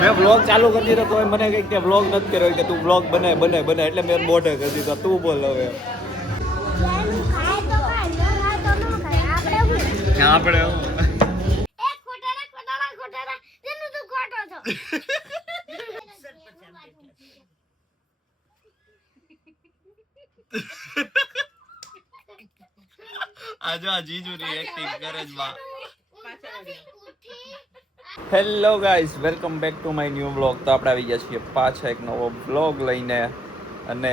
મેં વ્લોગ ચાલુ કરી દીધો તો મને કંઈક કે વ્લોગ નથી કર્યો કે તું વ્લોગ બને એટલે મેં મોઢે કરી દીધો તું બોલ હવે આપણે આજો આ જીજુની એક્ટિંગ કરે જ બા. Hello guys, welcome back to my new vlog. તો આપણે આવી ગયા છીએ પાછા એક નવો વ્લોગ લઈને અને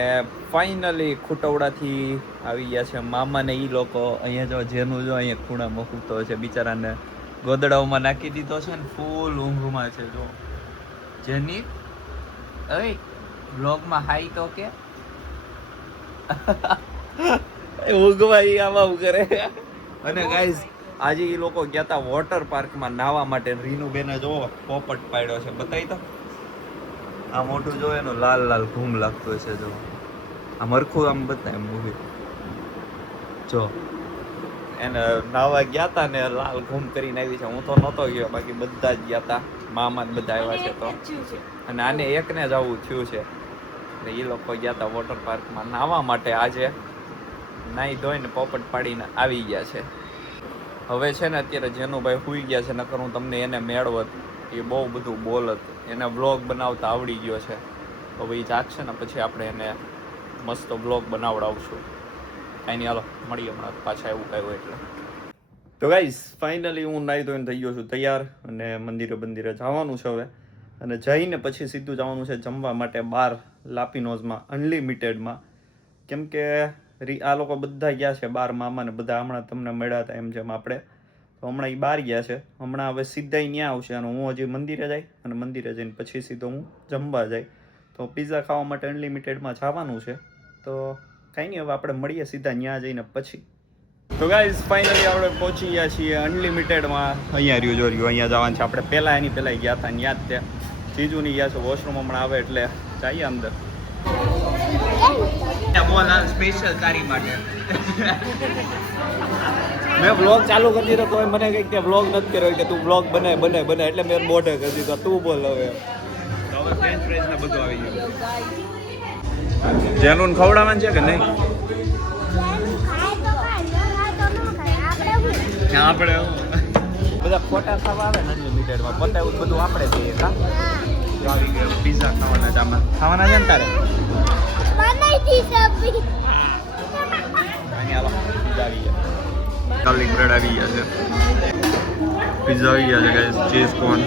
ફાઇનલી ખુટવડાથી આવી ગયા છે મામા ને ઈ લોકો. અહીંયા જો જેનું જો અહીંયા ખૂણામાં સૂતો છે, બિચારાને ગોદડાઓમાં નાખી દીધો છે ને ફૂલ ઊંઘમાં છે. જો જેની અય વ્લોગમાં હાઈ તો કે ઊંઘમાં ઈ આમાં કરે. અને ગાઈઝ આજે એ લોકો ગયા હતા વોટર પાર્કમાં નાહવા માટે. રીનુબેને જો પોપટ પાડ્યો છે, બતાવી તો આ મોટું જો એનું લાલ લાલ ઘૂમ લાગતું છે. જો આ મરખું આમ બતાય મૂવી જો એને નાહવા ગયા હતા ને લાલ ઘૂમ કરીને આવી છે. હું તો નહોતો ગયો, બાકી બધા જ ગયા હતા, મામા જ બધા આવ્યા છે. તો અને આને એકને જ આવું થયું છે. એ લોકો ગયા હતા વોટર પાર્કમાં નાહવા માટે. આજે નાહી ધોઈને પોપટ પાડીને આવી ગયા છે. હવે છે ને અત્યારે જેનુભાઈ સુઈ ગયા છે, નકર હું તમને એને મેળવત. એ બહુ બધું બોલત, એને વ્લોગ બનાવતા આવડી ગયો છે. તો ભાઈ જાગશે ને પછી આપણે એને મસ્ત વ્લોગ બનાવડાવશું. કાંઈ નહીં, હાલો મળીએ હમણાં પાછા એવું કાંઈ હોય એટલે. તો ગાઈઝ ફાઇનલી હું નાહી ધોઈને થઈ ગયો છું તૈયાર અને મંદિરે જવાનું છે હવે. અને જઈને પછી સીધું જવાનું છે જમવા માટે બહાર લાપીનોઝમાં અનલિમિટેડમાં. કેમ કે આ લોકો બધા ગયા છે બાર, મામાને બધા હમણાં તમને મળ્યા હતા એમ જેમ આપણે. તો હમણાં એ બહાર ગયા છે, હમણાં હવે સીધા ત્યાં આવશે અને હું હજી મંદિરે જાય અને મંદિરે જઈને પછી સીધો હું જમવા જાય. તો પિઝા ખાવા માટે અનલિમિટેડમાં જવાનું છે. તો કાંઈ નહીં, હવે આપણે મળીએ સીધા ત્યાં જઈને પછી. તો ગાઈઝ ફાઇનલી આપણે પહોંચી ગયા છીએ અનલિમિટેડમાં. અહીંયા રહ્યું અહીંયા જવાનું છે આપણે. પહેલાં એની પહેલાં ગયા હતા ત્યાં જ ત્યાં જીજુની ગયા છે. વોશરૂમ હમણાં આવે એટલે જઈએ અંદર. બોલ સ્પેશિયલ તારી માટે મેં વ્લોગ ચાલુ કરી દીધો તો મને કંઈક કે વ્લોગ નથી કર્યો કે તું વ્લોગ બને એટલે મેં મોઢે કરી દીધો તું બોલ હવે. હવે ફ્રેન્ચ ફ્રેન્ચ ને બધું આવી ગયું. જેનું ખવડાવવાનું છે કે નહીં? આપણે બધા ફોટા ખાવા આવે ને અનલિમિટેડમાં બતાવ્યું બધું આપણે દઈએ. કા આવી ગયો પિઝા ખાવાના છે. આમાં ખાવાના છે ને તારે? ગાર્લિક બ્રેડ આવી ગયા છે, પિઝા આવી ગયા છે ગાઈસ, ચીઝ કોર્ન.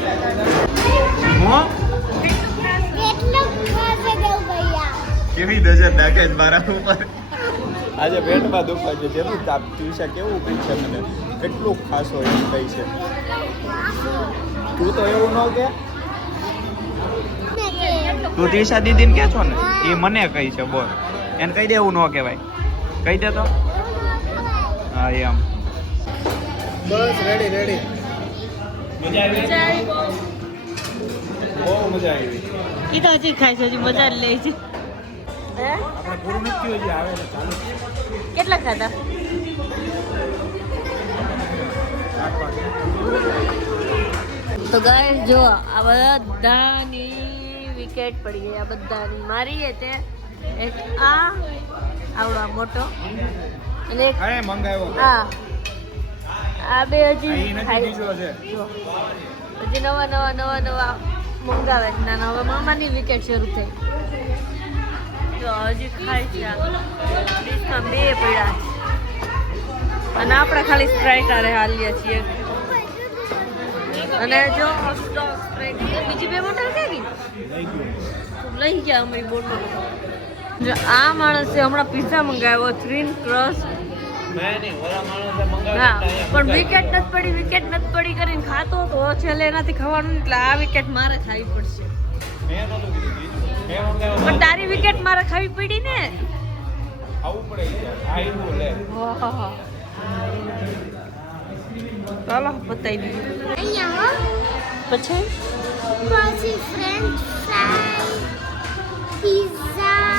કેવી દશે નાખે મારા ઉપર. આજે પેટમાં દુખે છે. જેનું તાપ પીસા કેવું કહી છે મને, કેટલું ખાસો એમ કહી છે. તું તો એવું ન કે તું દિશા દીદીને કે છો ને એ મને કહી છે. બોલ એને કહી દે, એવું ન કહેવાય. કહી દે તો. હા એમ. બસ રેડી. મજા આવી? બહુ મજા આવી. ઈ તો હજી ખાય છે, હજી મજા જ લે છે. આપણે પૂરું નથી હજી આવે ને ચાલુ. કેટલા ખાધા? તો ગાઈસ જો આ બધાની વિકેટ પડી ગઈ. આ બધાની મારી છે. એક આવડો મોટો અને એક મંગાવ્યો. હા આ બે હજી નવા મંગાવે છે. નાના હવે મામાની વિકેટ શરૂ થઈ. જો હજી ખાય છે. ડીશમાં બે પડ્યા છે અને આપણે ખાલી સ્પ્રાઇટ આરે હાલીએ છીએ. અને જો બીજી બે બોટલ ક્યાં ગઈ? લઈ ગયા અમારી બોટલ. જો આ માણસે હમણાં પિઝા મંગાવ્યો 3 ક્રસ્ટ. હા પણ વિકેટ નથી પડી કરીને ખાતો તો છેલ્લે એનાથી ખાવાનું એટલે આ વિકેટ મારે ખાવી પડશે. પણ તારી વિકેટ મારે ખાવી પડી ને. ચાલો બતાવી દઈએ પછી French fry, pizza,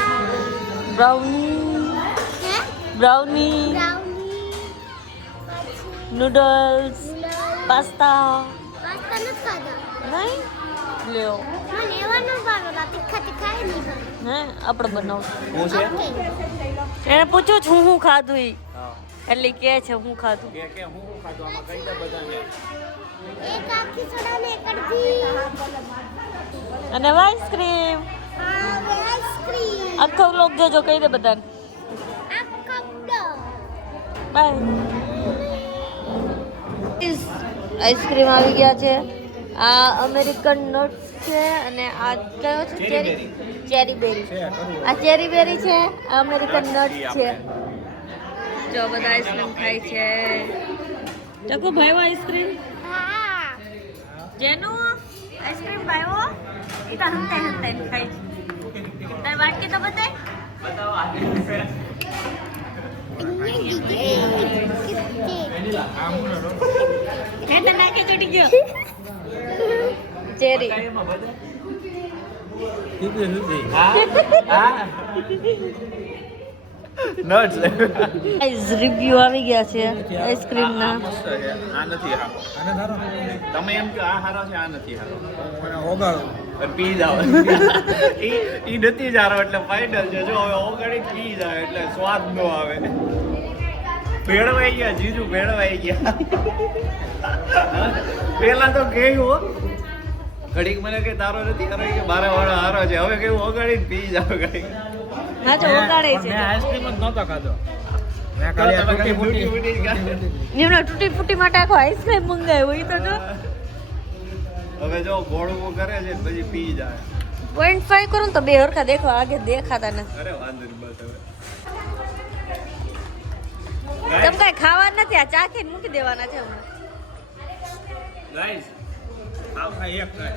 brownie, noodles, pasta. Pasta નથી ખાધા. નહીં લ્યો મને એવા ન ભાવે તીખા તીખા એ નહીં ભાવે. હે આપણે બનાવશું હું છે ઓકે. એને પૂછ્યું છું હું ખાધું ઈ હા એટલે કે છે હું ખાધું કે હું ખાધું આમાં કઈ દે બધાને એક આખી સોડા ને એક અડધી. અને આઈસ્ક્રીમ હા હવે આઈસ્ક્રીમ. આખો વ્લોગ જોજો કહી દે બધાને આ કપડો. બાય આઈસ્ક્રીમ આવી ગયા છે આ અમેરિકન નટ્સ છે અને આ કયો છે ચેરી બેરી આ ચેરી બેરી છે આ અમેરિકન નટ્સ છે જો બધા આઈસ્ક્રીમ ખાય છે ચકુ ભાઈઓ આઈસ્ક્રીમ હા જેનું આઈસ્ક્રીમ ભાઈઓ એ તો હંતાઈ હંતાઈ ખાય છે તાર વાટકી તો બતાય હેઠળ નાખી ચોટી ગયો ચેરી નટ્સ ગાઈઝ રિવ્યુ આવી ગયા છે આઈસ્ક્રીમ ના આ નથી હારો તમે એમ કે આ હારો છે આ નથી હારો અને પી જાવ ઈ નથી જારો એટલે ફાઇનલ છે જો હવે ઓગળી પી જાય એટલે સ્વાદ નો આવે ભેળવાઈ ગયા જીજુ ભેળવાઈ ગયા પેલા તો કેવું ઘડીક મને કે તારો નથી હારો કે મારા વાળો હારો છે હવે કેવું ઓગળીને પી જાવ ઘડીક હા જો ઓગાળે છે આઈસ્ક્રીમ જ નહોતો ખાધો મેં તો તમે કઈ ફૂટી ફૂટી જ ગયા. એમને તૂટી ફૂટી માટે આખો આઈસ્ક્રીમ મંગાવ્યો એ તો જો હવે જો ગોળવું કરે છે ને પછી પી જાય 0.5 કરું ને તો બે હરખા દેખવા આગે દેખાતા નથી અરે વાંધો નહીં બસ હવે તમે કઈ ખાવા નથી આ ચાખીને મૂકી દેવાના છે હમણાં ગાઈસ આવ ખાઈ એક ખાય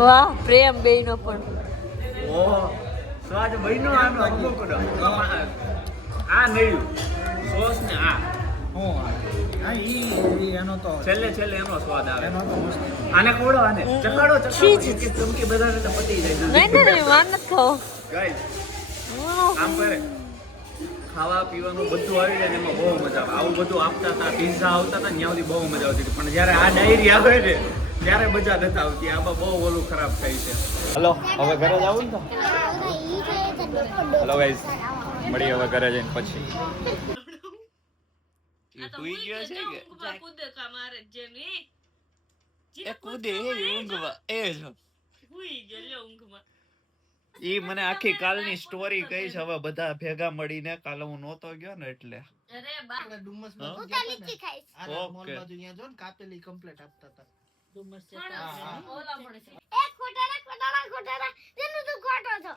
વાહ પ્રેમ બેયનો પણ ઓહો સ્વાદ બન્યો આનો અમુકનો આ નળ્યું સોસ ને આ એનો તો છેલ્લે છેલ્લે એનો સ્વાદ આવે એનો તો મસ્ત આને કોડો આને ચકાડો છી, ચકાડો કે ચમકી બધાને તો પતી જાય નહીં નહીં માન નથી ખાઓ ગાઈસ આમ કરે ખાવા પીવાનું બધું આવી જાય ને એમાં બહુ મજા આવે આવું બધું આપતા હતા પિઝા આવતા હતા ને ત્યાંથી બહુ મજા આવતી હતી પણ જ્યારે આ ડાયરી આવે ને ત્યારે મજા નથી આવતી આમાં બહુ ઓલું ખરાબ થાય છે હલો હવે ઘરે જવું ને તો હલો ગાઈસ મળીએ હવે ઘરે જઈને પછી સુઈ ગયો છે કે કૂદે કા મારે જેમી એ કૂદે એ ઊંઘવા એ જ હુઈ ગયો ઊંઘમાં ઈ મને આખી કાલની સ્ટોરી કહી છે હવે બધા ભેગા મળીને કાલે હું નહોતો ગયો ને એટલે અરે બા ડુમ્મસ હા? હું તો લીચી ખાઈશ. ઓકે. કાપેલી કમ્પ્લીટ આપતા હતા ડુમસ છે હા. ઓલા પડે છે એ ખોટાડા જેનું તું ખોટો છો.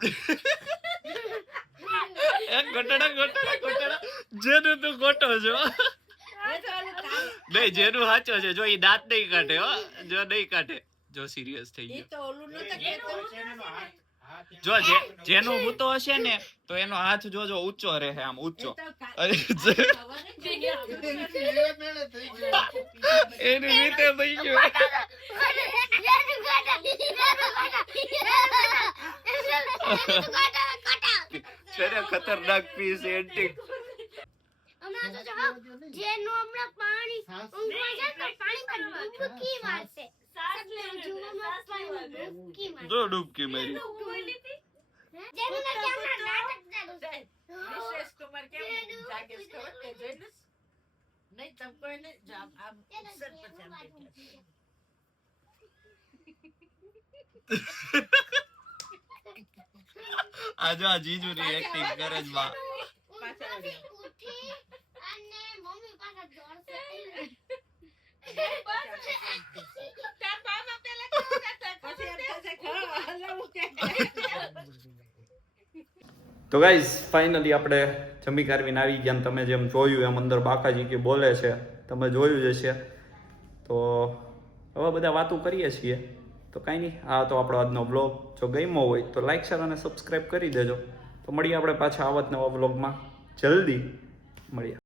એ ગોટડા જેનું તું ખોટો છો નહીં જેનું સાચો છે જો ઈ દાંત નહીં કાઢે હો જો નહીં કાઢે જો સિરિયસ થઈ ગયો જો જેનો ભૂતો હશે ને તો એનો હાથ જોજો ઊંચો રહે આમ ઊંચો એની રીતે થઈ ગયો છે ને ખતરનાક પીસ એન્ટિક હમણાં તો જો હા, જેનું હમણાં પાણી ઊંઘમાં જાય તો પાણીમાં ડૂબકી મારશે. જુવામાં પાણીમાં ડૂબકી મારશે. જો ડૂબકી મારી જેનું નથી હમણાં નાટક ચાલુ છે. આ જો આ જીજુ ની એક્ટિંગ કરે જ માં ઊંઘમાંથી ઉઠી અને મમ્મી પાસે દોડશે. તો ગાઈઝ ફાઇનલી આપણે જમી કારવીને આવી ગયા ને તમે જેમ જોયું એમ અંદર બાકાજી કે બોલે છે તમે જોયું જ હશે તો હવે બધા વાતો કરીએ છીએ તો કાંઈ નહીં આ તો આપણો આજનો બ્લોગ જો ગમ્યો હોય તો લાઈક શેર અને સબસ્ક્રાઈબ કરી દેજો તો મળીએ આપણે પાછા આવત નવા બ્લોગમાં જલ્દી મળીએ